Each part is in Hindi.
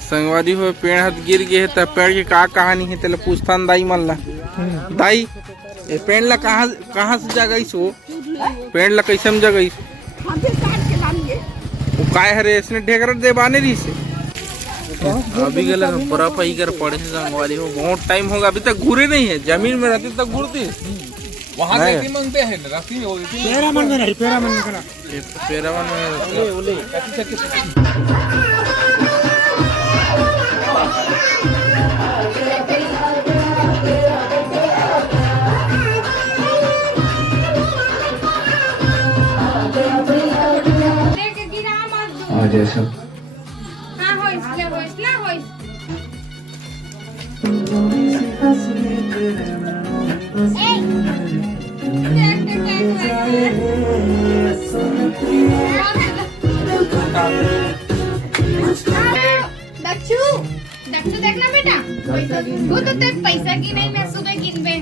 संगवारी हो पेड़ हाथ गिर गए है पेड़ की का कहानी है तेल पूछतान दाई मन ला दाई ये पेड़ ला कहाँ से जगई सो पेड़ ला कैसे में जगई वो काय हरे इसने ढेकर दे बाने रही से अभी गल बर्फ ही कर पड़े हैं संगवारी हो बहुत टाइम होगा अभी तक घूरे नहीं है जमीन में रहते तक घूरती है वहाँ कैसे मांगते हैं रास्ते में होगी पेरावन में नहीं पेरावन में करा पेरावन में ओले आज ऐसा हाँ हो इसला दक्षु देखना बेटा वो तो तेरे पैसा की नहीं मैं सुबह गिनबे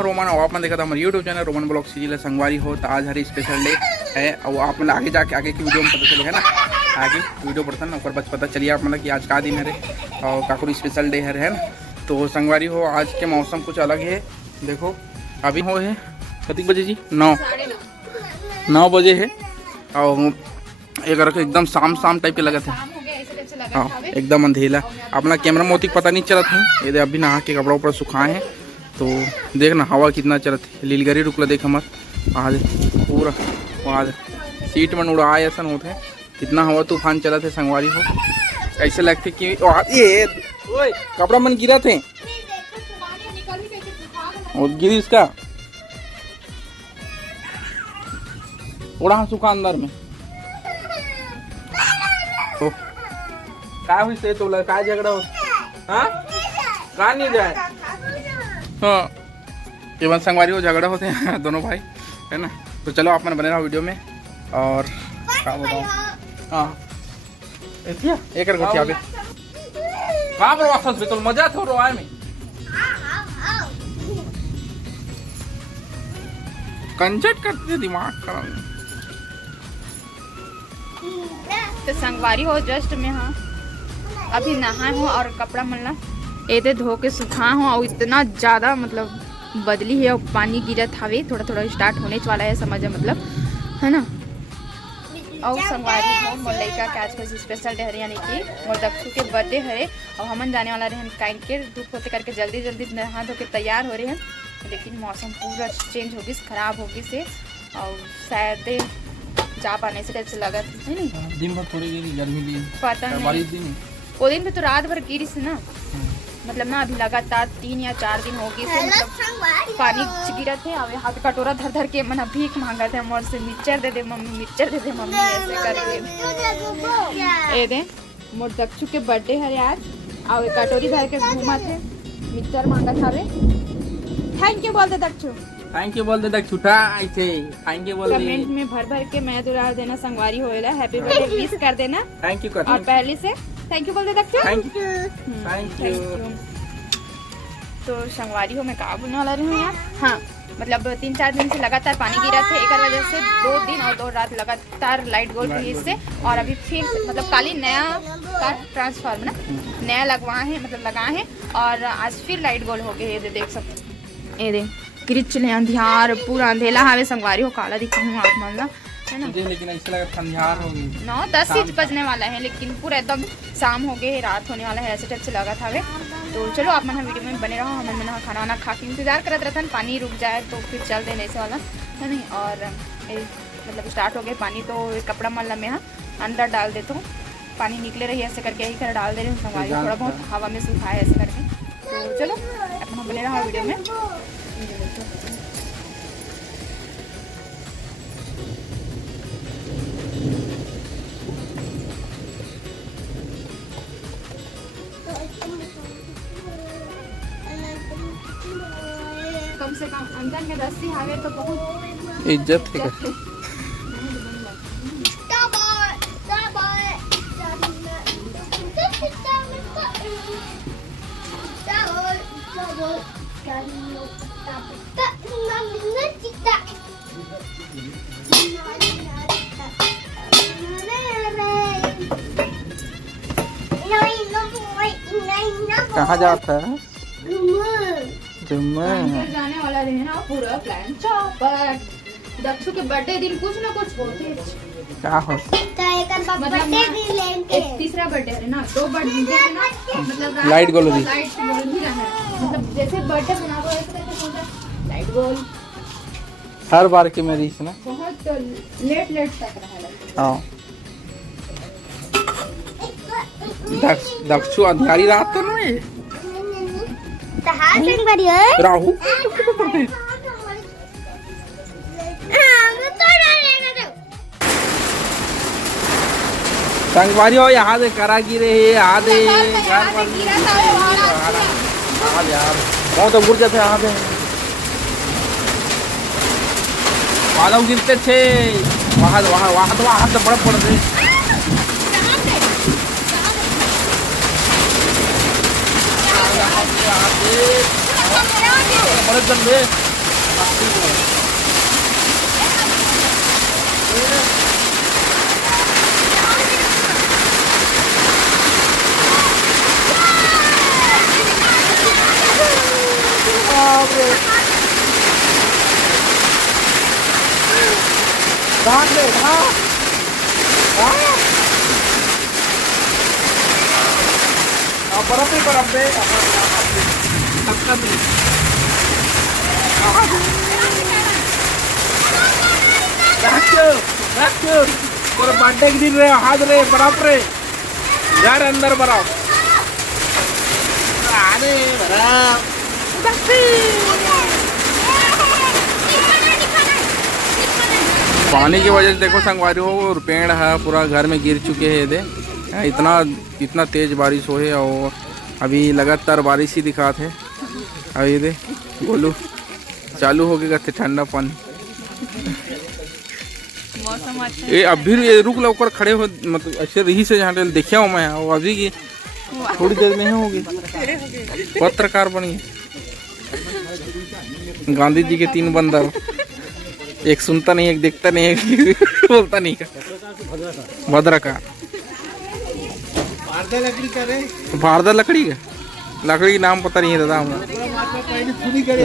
रोमन आप देखा था हमारे YouTube channel Roman blog series संगवारी हो तो आज हरी स्पेशल डे है और आप मतलब आगे जाके आगे की वीडियो में पता चलेगा ना आगे वीडियो पड़ता है ना ऊपर बस पता चलिए आप मतलब कि आज का दिन है और काकुरी स्पेशल डे है ना तो संगवारी हो आज के मौसम कुछ अलग है देखो अभी हो है कितने बजे जी 9 बजे है और एक एकदम शाम टाइप के लगा था हाँ एकदम अंधेला अपना कैमरा मोती पता नहीं चला था ये अभी नहा के कपड़ा ऊपर सुखाए हैं तो देखना हवा कितना चलत है लीलगरी रुकला देख हमार आज पूरा आज सीट में उड़ाए ऐसा होते हैं कितना हवा तूफान चला थे संगवारी हो ऐसे लगते कि ये ओए कपड़ा मन गिरा थे और गिरी इसका उड़ा सुखा अंदर में तो क्या हुई से तो क्या झगड़ा हो हाँ कहाँ नहीं जाए हाँ केवल संगवारी हो झगड़ा होते हैं दोनों भाई है ना तो चलो आप मैंने बने रहा वीडियो में और क्या बताओ हाँ एक आगे कहाँ पर वापस तो मजा थो रो आए में कंजट करते दिमाग खराब तो संगवारी हो जस्ट में हाँ अभी नहाए हूँ और कपड़ा मलना एदे धो के सुखा हूँ और इतना ज़्यादा मतलब बदली है और पानी गिरत हवे थोड़ा थोड़ा स्टार्ट होने वाला है समझ मतलब है ना और संगवारी हो मोर लड़का के आज का स्पेशल डे है यानी कि मोर दक्षु के बर्थडे है और हमन जाने वाला रहे काइन के धूप होते करके जल्दी नहा धो के तैयार हो रहे हैं लेकिन मौसम पूरा चेंज होगी खराब होगी से और शायद जा पाने से कैसे लगा है नहीं दिन भर थोड़ी गर्मी भी पता नहीं वो दिन पे तो रात भर गिरी से ना मतलब ना अभी लगातार 3 या 4 दिन होगी से मतलब पानी गिरा थे और हाथ कटोरा धर के मन भीख मांगा थे मोर से मिक्सचर दे दे मम्मी ऐसे करके ए दे मोर दक्षु के बर्थडे है आज और कटोरी धर के घूमा थे मिक्सचर मांगा था वे थैंक यू बोल दे दक्षु थैंक यू बोल दे दक्षु ऐसे थैंक यू बोल दे कमेंट में भर के मैं दुरा देना संगवारी होएला हैप्पी बर्थडे विश कर देना थैंक यू कर और पहले से थैंक यू बोल दे दक्षु थैंक यू तो संगवारी हो मैं कहा बोलने वाला रही हूँ यार हाँ मतलब 3-4 दिन से लगातार पानी गिरा थे एक वजह से 2 दिन और 2 रात लगातार लाइट गोल रही इससे और अभी फिर मतलब काली नया का ट्रांसफार्मर ना नया लगवाए हैं मतलब लगाए हैं और आज फिर लाइट गोल हो गए ये देख सकते ये देख क्रिच ले अंधियार पूरा अंधेला हावे संगवारी हो काला दिखा हूँ आप मानना है ना लेकिन ऐसा लगा ठंडियार हो गई 9-10 ही बजने वाला है लेकिन पूरा एकदम शाम हो गए रात होने वाला है ऐसे टाइप से लगा था वे तो चलो आप मन वीडियो में बने रहो हम मन खाना वाना खा के इंतजार करते रहता पानी रुक जाए तो फिर चल देने से वाला है नहीं और मतलब स्टार्ट हो गए पानी तो कपड़ा मल्ला में हाँ अंदर डाल देता हूँ पानी निकले रही ऐसे करके यही कर डाल दे रही हूँ संगवारी थोड़ा बहुत हवा में सुखाए ऐसे करके तो चलो अपना बने रहा वीडियो में कम से कम अंदर में रस्सी हावे तो बहुत इज्जत है कहाँ जाता है? जुम्मा। जाने वाला रहे ना पूरा प्लान चौपट। दक्षु के बर्थडे दिन कुछ ना कुछ होते क्या हो? मतलब एक तीसरा बर्थडे है ना, 2 बर्थडे है ना, मतलब लाइट गोल होगी। लाइट गोल ही रहा है, मतलब जैसे बर्थडे बना दो ऐसे करके सोचा लाइट गोल हर बार की मेरी इसमें बहुत लेट तक रहा है। हाँ दक्षु अंधारी रात तो नहीं राहु संगवारी हो यहाँ दे करा गिरे है यहाँ दे यार बहुत तो गिर जाते यहाँ पे माधव गिरते थे वहाँ वहाँ वहाँ तो वहाँ से बर्फ पड़ते बड़े जल्दी बर्फ ही बर्फ दे बर्थडे के दिन रे हाथ रे बर्फ रे घर अंदर बर्फ अरे पानी की वजह से देखो संगवारी हो और पेड़ है पूरा घर में गिर चुके हैं दे इतना तेज बारिश हो है और अभी लगातार बारिश ही दिखाते हैं। अभी दे बोलू चालू हो गया ठंडा पानी मौसम अच्छा ये अभी ये रुक लो ऊपर खड़े हो मतलब ऐसे रही से जहाँ देखा हूँ मैं वो अभी की थोड़ी देर में होगी पत्रकार बनी गांधी जी के 3 बंदर एक सुनता नहीं एक देखता नहीं एक बोलता नहीं का भद्रा का भारदा लकड़ी का लकड़ी का नाम पता नहीं है दादा हमारा थुनी गड़े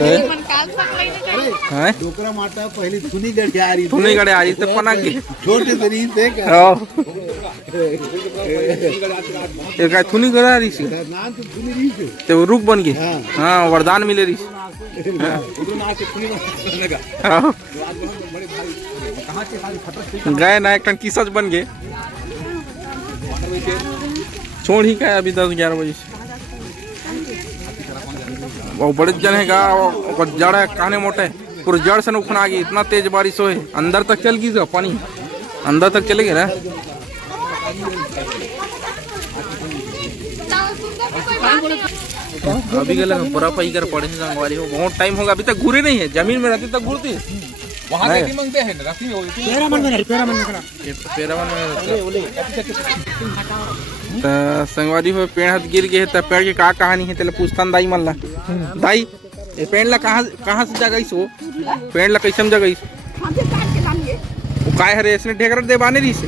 आ रही तो पना के थुनी गड़ा आ रही तो रुक बन गई हाँ वरदान मिले रही गए ना एक टन की सच बन गए छोड़ ही का अभी 10-11 बजे से वो बड़े जन है जड़ है कहने मोटे पूरे जड़ से नुकसान आ गई इतना तेज बारिश हो अंदर तक चल गई पानी अंदर तक चले गए ना अभी गए बर्फ ही कर पड़े संगवारी हो बहुत टाइम होगा अभी तक घूरे नहीं है जमीन में रहती तक घूरती है संगवारी हो पेड़ हाथ गिर गए तो पेड़ की का कहानी है तेल पूछतान दाई मन ला दाई ये पेड़ ला कहाँ से जगह सो पेड़ ला कैसे जगह वो काय हरे इसने ढेकर दे बाने रही से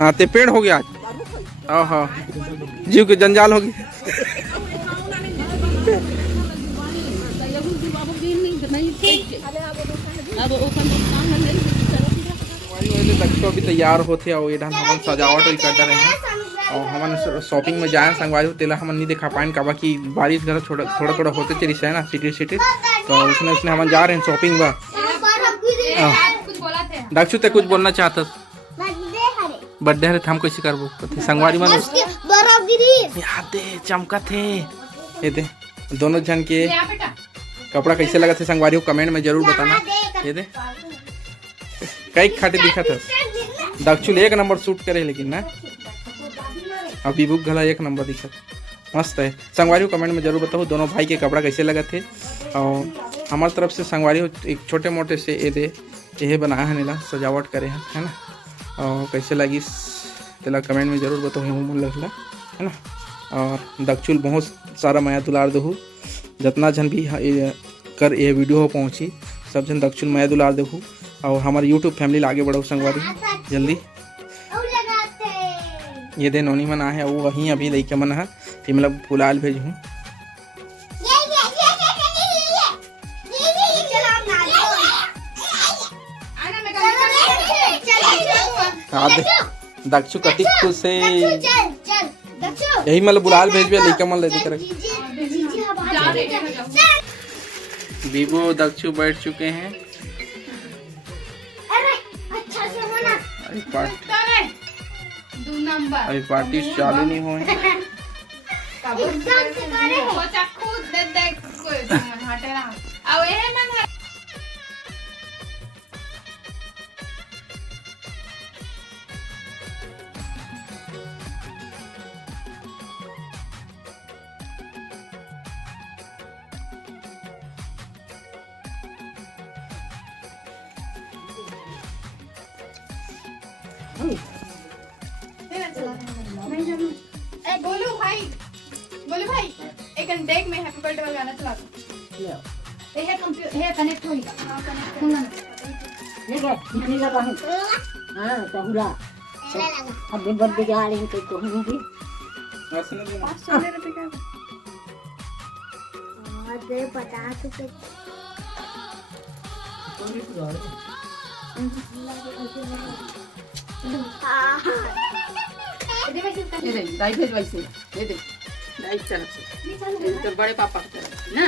हाँ ते पेड़ हो गया आज हाँ जीव के जंजाल होगी दक्षु अभी तैयार होते और ये हम सजावट भी कर रहे हैं और हम शॉपिंग में जाए संगवारी तेला हम नहीं देखा पाए काबा की बारिश घर थोड़ा थोड़ा होते चली है ना सिटी तो उसने हम जा रहे हैं शॉपिंग में दक्षु ते कुछ बोलना चाहता बर्थडे है हम कैसे करबो संगवारी मन याद चमका थे ये दे दोनों जन के कपड़ा कैसे लगा थे संगवारी को कमेंट में जरूर बताना ये दे कई खाटे दिखा था दक्षु 1 नंबर शूट करे लेकिन ना अभी बुक गला 1 नंबर दिखा मस्त है संगवारी को कमेंट में जरूर बताओ दोनों भाई के कपड़ा कैसे लगा थे और हमारी तरफ से संगवारी एक छोटे मोटे से ये दे ये बनाया है नीला सजावट करे हैं है ना और कैसे लगी तेला कमेंट में जरूर बताओ मन लगला है ना और दक्षुल बहुत सारा माया दुलार दहू जितना जन भी कर ये वीडियो हो पहुँची सब जन दक्षुल माया दुलार देहू और हमारे यूट्यूब फैमिली आगे बढ़ो संगवारी जल्दी ये दे नोनी मन आए वो वहीं अभी लइके मन है कि मतलब फुलाल भेज हूँ दक्षु कति खुश है यही मतलब बुलाल भेज भी लइका मन ले देकर बीबो दक्षु बैठ चुके हैं। अभी पार्टी चालू नहीं हुए बोलू भाई एक देख में हैप्पी बर्थडे वाला गाना चला दो ये कनेक्ट होगा नहीं लगा है हां तहुरा अब बर्थडे के आ रहे हैं तो कहूंगी 500 रुपए का दे 50 रुपए ये दे दाई भेज वैसे दे दे दाई तरफ से तो बड़े पापा की तरफ ना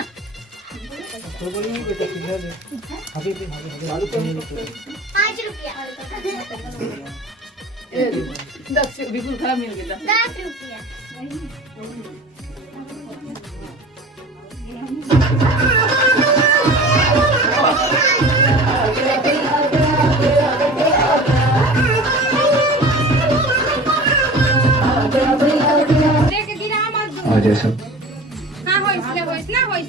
₹5 बिल्कुल खराब मिल गया 10 रुपया सब हाँ होइस ना होइस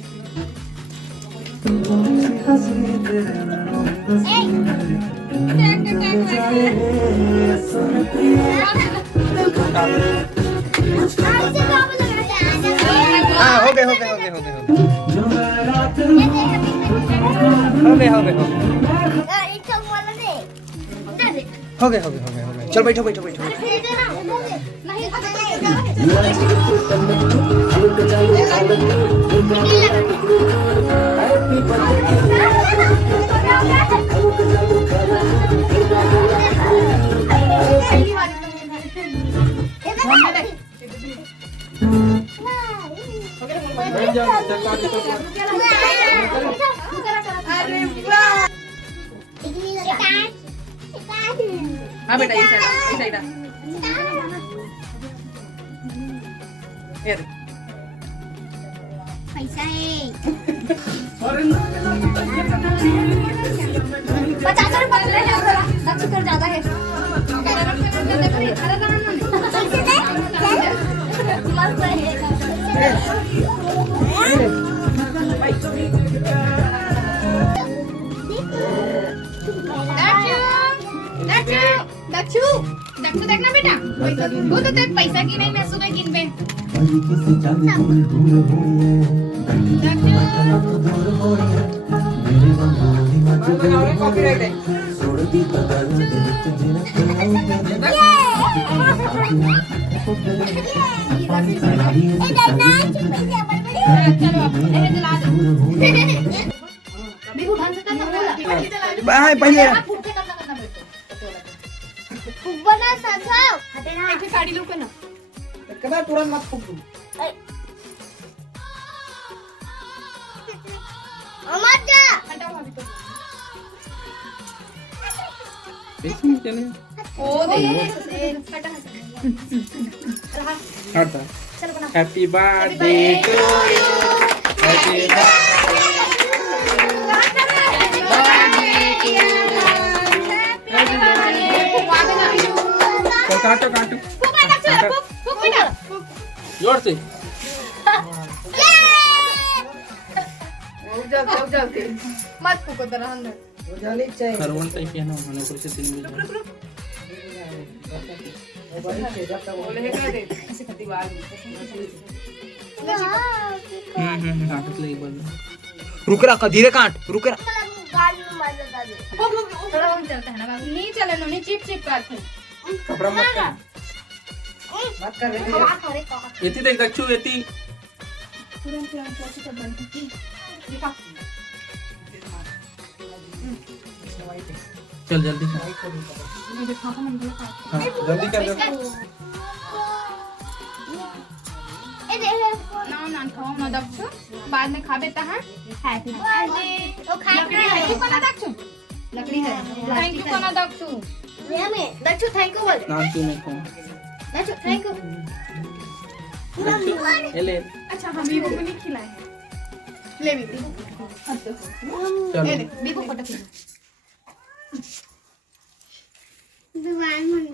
हो गए चल बैठो हाँ बेटा ये साइड पैसा है 50 रुपए ले ले जरा 10 कर ज्यादा है दक्षु देखना बेटा वो तो तेरे पैसा की नहीं मैं सुबह गिन पे पहले बना सजाओ हटेना एक साड़ी लो ना कदा तुरंत मत फूक दो मत जा हटाओ अभी तो इसमें चले ओ दे हटा हटा happy birthday to you happy काटो जोर से जल्दी मत फूको तरह अंदर सर्वन टाइप है ना मैंने कुछ 3 मिनट बोले है क्या दे ऐसे खती बाल काट ले एक बार रुक रहा धीरे काट रुक रहा गाल में मार लगा दे थोड़ा हम चलते हैं ना नहीं चले नो नहीं चिप करते कपड़ा मत येती देख दक्षू येती चल जल्दी हाँ, जल्दी कर ना खाओ ना दक्षु बाद में खा बेता है तो लकड़ी को ना दक्षु लकड़ी है थैंक यू को ना दक्षु ये में दक्षु थैंक यू बोल नाम क्यों नहीं खाऊं दक्षु थैंक यू ये ले अच्छा हम बीबू को नहीं खिलाए ले बीबू चलो बीबू फोटो खींच दीवार में